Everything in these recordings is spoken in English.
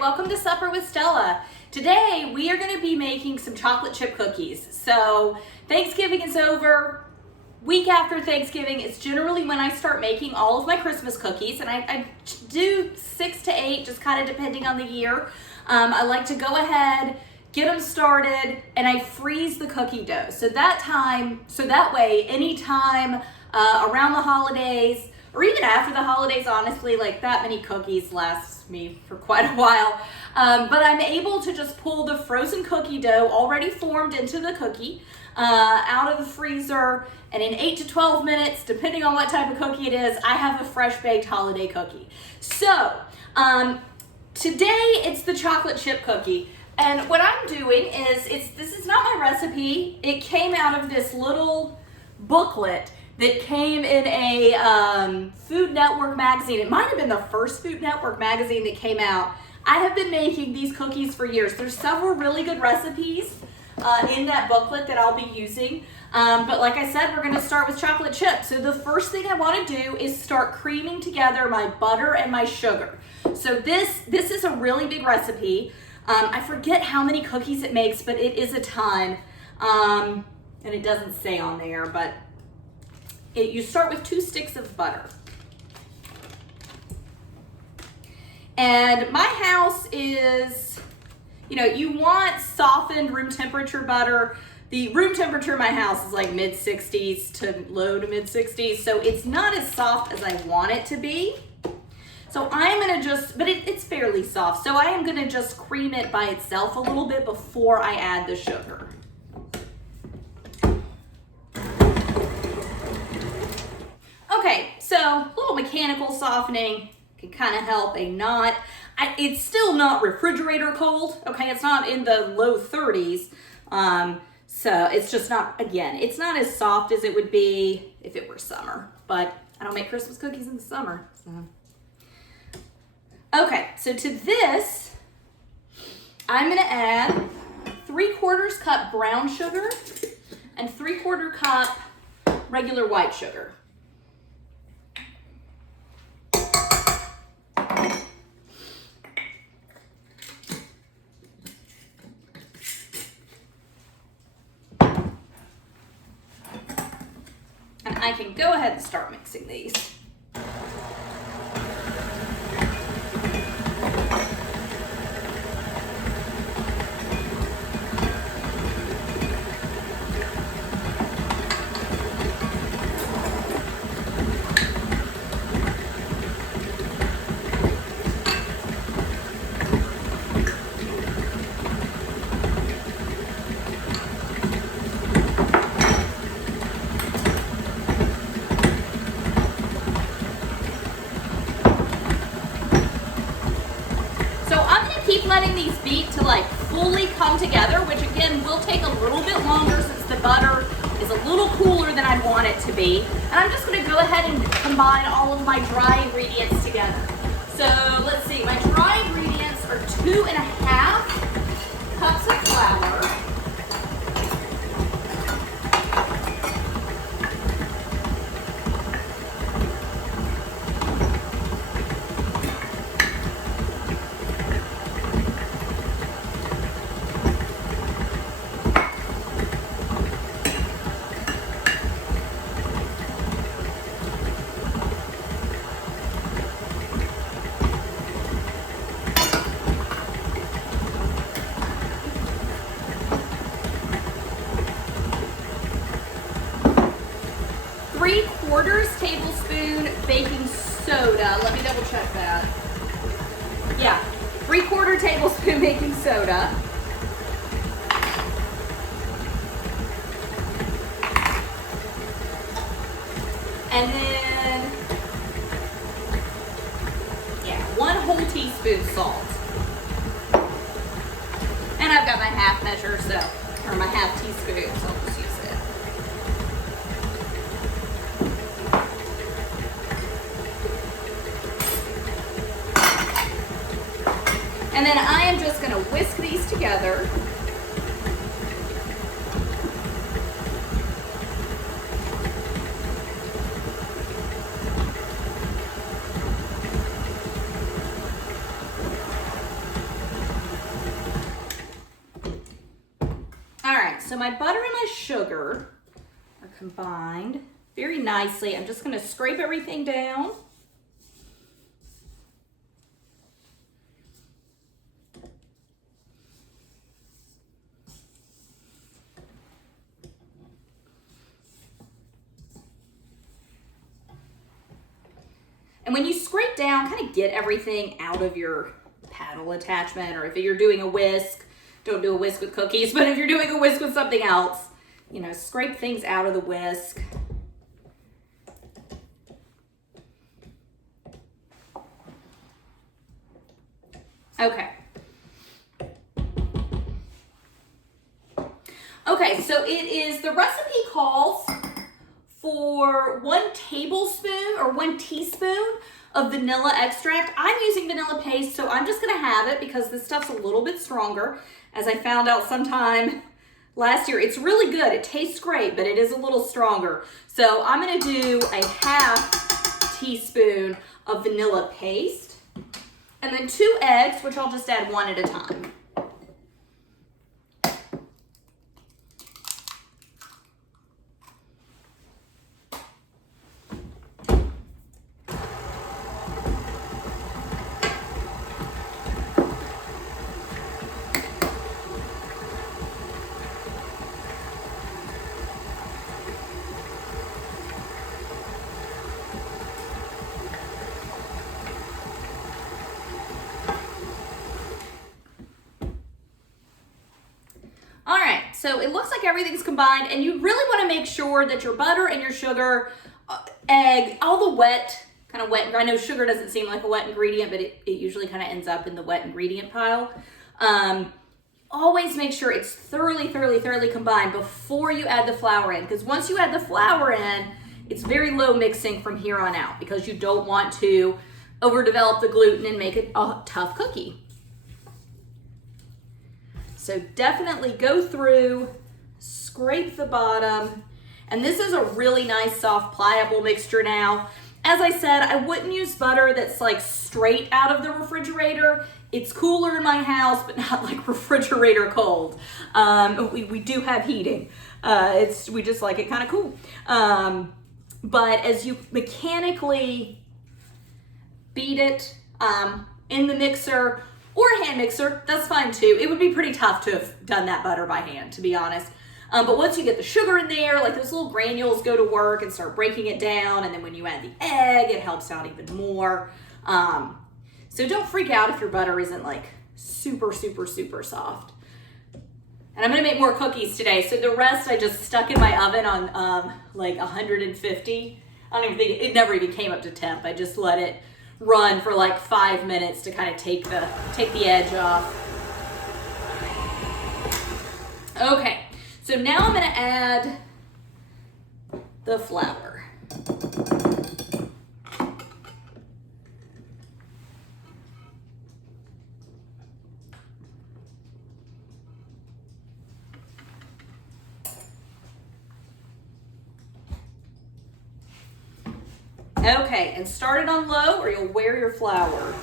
welcome to Supper with Stella. Today we are going to be making some chocolate chip cookies. So Thanksgiving is over. Week after Thanksgiving is generally when I start making all of my Christmas cookies, and I do 6 to 8, just kind of depending on the year. I like to go ahead, get them started, and I freeze the cookie dough. So that way, anytime around the holidays, or even after the holidays, honestly, like that many cookies lasts me for quite a while. But I'm able to just pull the frozen cookie dough already formed into the cookie out of the freezer, and in 8 to 12 minutes, depending on what type of cookie it is, I have a fresh baked holiday cookie. So today it's the chocolate chip cookie. And what I'm doing is, this is not my recipe. It came out of this little booklet that came in a Food Network magazine. It might have been the first Food Network magazine that came out. I have been making these cookies for years. There's several really good recipes in that booklet that I'll be using. But like I said, we're gonna start with chocolate chips. So the first thing I wanna do is start creaming together my butter and my sugar. So this is a really big recipe. I forget how many cookies it makes, but it is a ton. And it doesn't say on there, but you start with 2 sticks of butter. And my house is, you want softened room temperature butter. The room temperature in my house is like mid 60s to low to mid 60s. So it's not as soft as I want it to be. So I'm gonna but it's fairly soft. So I am gonna just cream it by itself a little bit before I add the sugar. Okay, so a little mechanical softening can kind of help it's still not refrigerator cold, okay? It's not in the low 30s. So it's just not, again, it's not as soft as it would be if it were summer, but I don't make Christmas cookies in the summer, so. Okay, so to this, I'm gonna add 3/4 cup brown sugar and 3/4 cup regular white sugar. And I can go ahead and start mixing these. Keep letting these beat to like fully come together, which again will take a little bit longer since the butter is a little cooler than I'd want it to be. And I'm just going to go ahead and combine all of my dry ingredients together. So let's see, my dry ingredients are 2.5 cups of flour. ¾ tablespoon baking soda. Let me double check that. Yeah, 3/4 tablespoon baking soda. And then, 1 whole teaspoon salt. And I've got my half measure, or my half teaspoon, so I'll just use it. And then I am just going to whisk these together. so my butter and my sugar are combined very nicely. I'm just gonna scrape everything down. And when you scrape down, kind of get everything out of your paddle attachment, or if you're doing a whisk, don't do a whisk with cookies, but if you're doing a whisk with something else, you know, scrape things out of the whisk. Okay. Okay, so it is, the recipe calls for 1 tablespoon or 1 teaspoon of vanilla extract. I'm using vanilla paste, so I'm just gonna have it because this stuff's a little bit stronger. As I found out sometime last year, it's really good. It tastes great, but it is a little stronger. So I'm gonna do a 1/2 teaspoon of vanilla paste, and then 2 eggs, which I'll just add 1 at a time. All right, so it looks like everything's combined, and you really want to make sure that your butter and your sugar, egg, all the wet, kind of wet, I know sugar doesn't seem like a wet ingredient, but it usually kind of ends up in the wet ingredient pile. Always make sure it's thoroughly combined before you add the flour in, because once you add the flour in, it's very low mixing from here on out, because you don't want to overdevelop the gluten and make it a tough cookie. So definitely go through, scrape the bottom, and this is a really nice, soft, pliable mixture now. As I said, I wouldn't use butter that's like straight out of the refrigerator. It's cooler in my house, but not like refrigerator cold. We do have heating. We just like it kind of cool. But as you mechanically beat it in the mixer, or a hand mixer, that's fine too. It would be pretty tough to have done that butter by hand, to be honest. But once you get the sugar in there, like those little granules go to work and start breaking it down. And then when you add the egg, it helps out even more. So don't freak out if your butter isn't like super soft. And I'm gonna make more cookies today. So the rest I just stuck in my oven on like 150. I don't even think, it never even came up to temp. I just let it run for like 5 minutes to kind of take the edge off. Okay, so now I'm gonna add the flour. Okay, and start it on low or you'll wear your flour.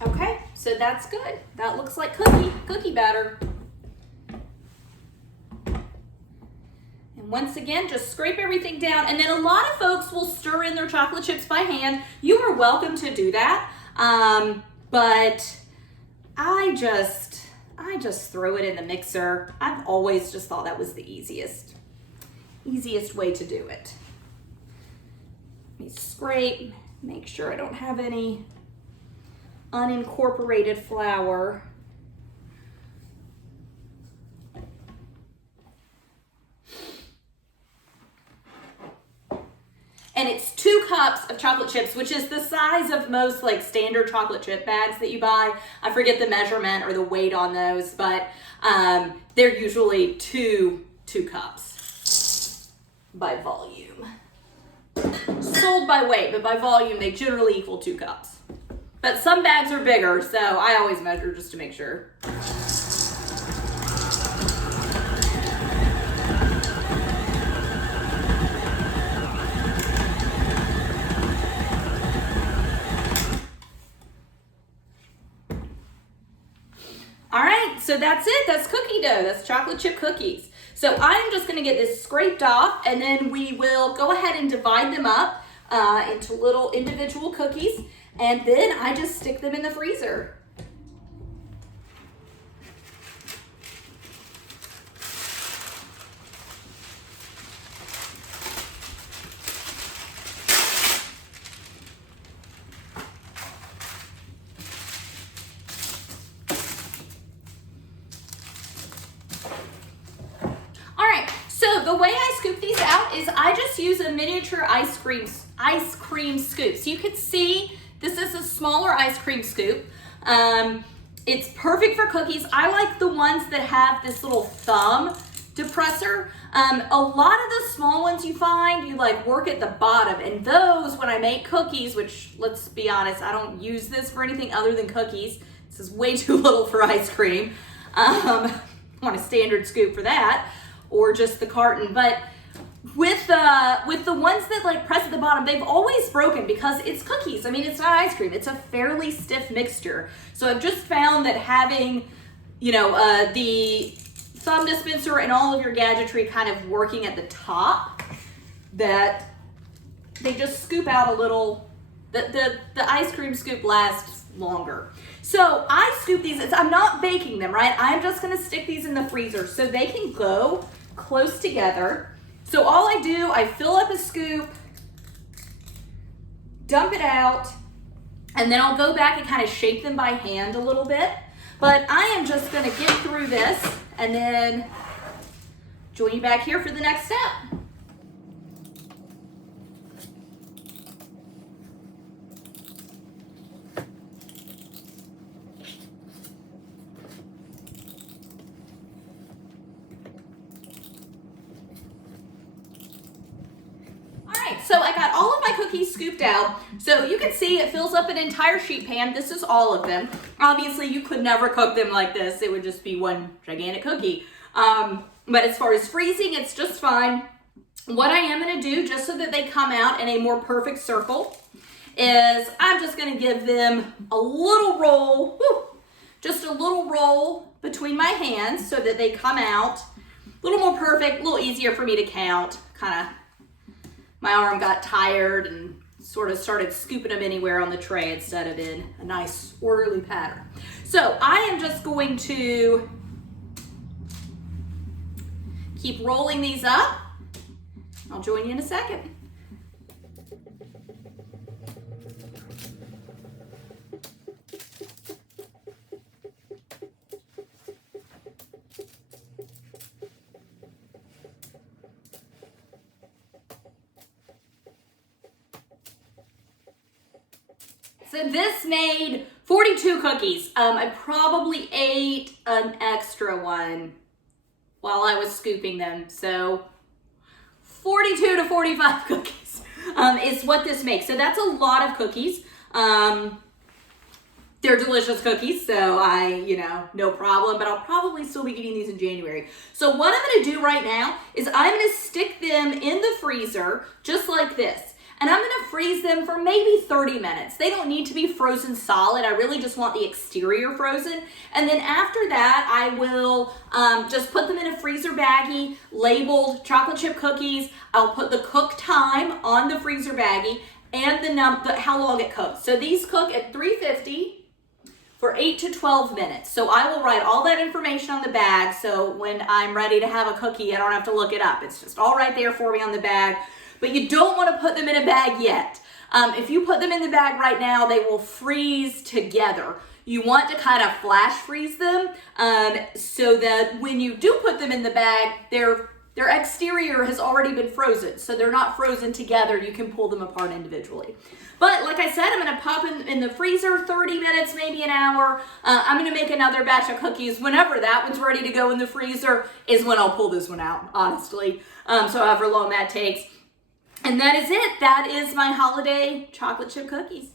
Okay, so that's good. That looks like cookie batter. Once again, just scrape everything down, and then a lot of folks will stir in their chocolate chips by hand. You are welcome to do that, but I just throw it in the mixer. I've always just thought that was the easiest way to do it. Let me scrape, make sure I don't have any unincorporated flour. And it's 2 cups of chocolate chips, which is the size of most like standard chocolate chip bags that you buy. I forget the measurement or the weight on those, but they're usually two cups by volume. Sold by weight, but by volume, they generally equal 2 cups. but some bags are bigger, so I always measure just to make sure. All right, so that's it. That's cookie dough. That's chocolate chip cookies. So I'm just gonna get this scraped off, and then we will go ahead and divide them up into little individual cookies, and then I just stick them in the freezer. The way I scoop these out is I just use a miniature ice cream scoop. So you can see this is a smaller ice cream scoop. It's perfect for cookies. I like the ones that have this little thumb depressor. A lot of the small ones you find, you like work at the bottom, and those, when I make cookies, which let's be honest, I don't use this for anything other than cookies. This is way too little for ice cream. I want a standard scoop for that, or just the carton. But with the ones that like press at the bottom, they've always broken because it's cookies. I mean, it's not ice cream. It's a fairly stiff mixture. So I've just found that having, the thumb dispenser and all of your gadgetry kind of working at the top, that they just scoop out a little, the ice cream scoop lasts longer. So I scoop these, I'm not baking them, right? I'm just gonna stick these in the freezer so they can go close together. So all I do, I fill up a scoop, dump it out, and then I'll go back and kind of shake them by hand a little bit. But I am just gonna get through this and then join you back here for the next step. So I got all of my cookies scooped out. So you can see it fills up an entire sheet pan. This is all of them. Obviously you could never cook them like this. It would just be one gigantic cookie. But as far as freezing, it's just fine. What I am gonna do, just so that they come out in a more perfect circle, is I'm just gonna give them a little roll, just a little roll between my hands so that they come out a little more perfect, a little easier for me to count. My arm got tired and sort of started scooping them anywhere on the tray instead of in a nice orderly pattern. So I am just going to keep rolling these up. I'll join you in a second. So this made 42 cookies. I probably ate an extra one while I was scooping them. So 42 to 45 cookies is what this makes. So that's a lot of cookies. They're delicious cookies, so no problem, but I'll probably still be eating these in January. So what I'm gonna do right now is I'm gonna stick them in the freezer just like this. And I'm gonna freeze them for maybe 30 minutes. They don't need to be frozen solid. I really just want the exterior frozen. And then after that, I will just put them in a freezer baggie labeled chocolate chip cookies. I'll put the cook time on the freezer baggie and how long it cooks. So these cook at 350 for 8 to 12 minutes. So I will write all that information on the bag, so when I'm ready to have a cookie, I don't have to look it up. It's just all right there for me on the bag. But you don't want to put them in a bag yet. If you put them in the bag right now, they will freeze together. You want to kind of flash freeze them so that when you do put them in the bag, their exterior has already been frozen. So they're not frozen together. You can pull them apart individually. But like I said, I'm going to pop them in the freezer 30 minutes, maybe an hour. I'm going to make another batch of cookies. Whenever that one's ready to go in the freezer is when I'll pull this one out, honestly. So however long that takes. And that is it. That is my holiday chocolate chip cookies.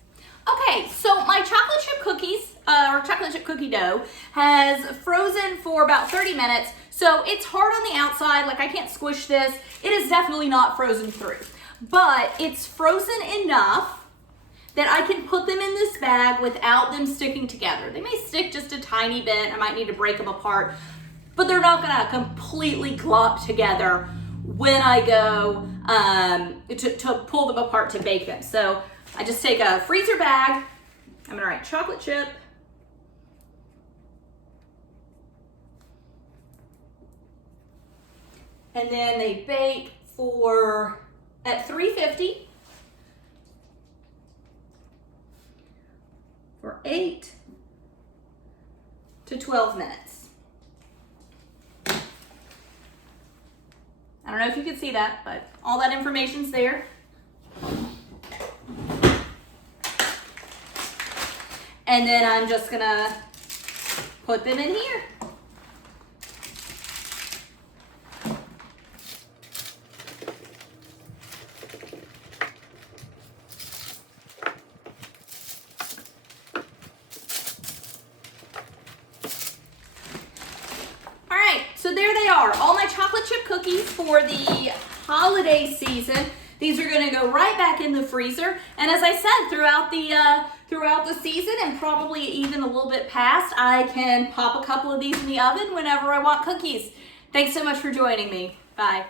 Okay, so my chocolate chip cookies, or chocolate chip cookie dough, has frozen for about 30 minutes. So it's hard on the outside, like I can't squish this. It is definitely not frozen through, but it's frozen enough that I can put them in this bag without them sticking together. They may stick just a tiny bit. I might need to break them apart, but they're not gonna completely glop together when I go to pull them apart to bake them. So I just take a freezer bag. I'm gonna write chocolate chip. And then they bake at 350 for 8 to 12 minutes. I don't know if you can see that, but all that information's there. And then I'm just gonna put them in here. All right, so there they are, all my chocolate chip cookies for the holiday season. These are gonna go right back in the freezer. And as I said, throughout the season and probably even a little bit past, I can pop a couple of these in the oven whenever I want cookies. Thanks so much for joining me. Bye.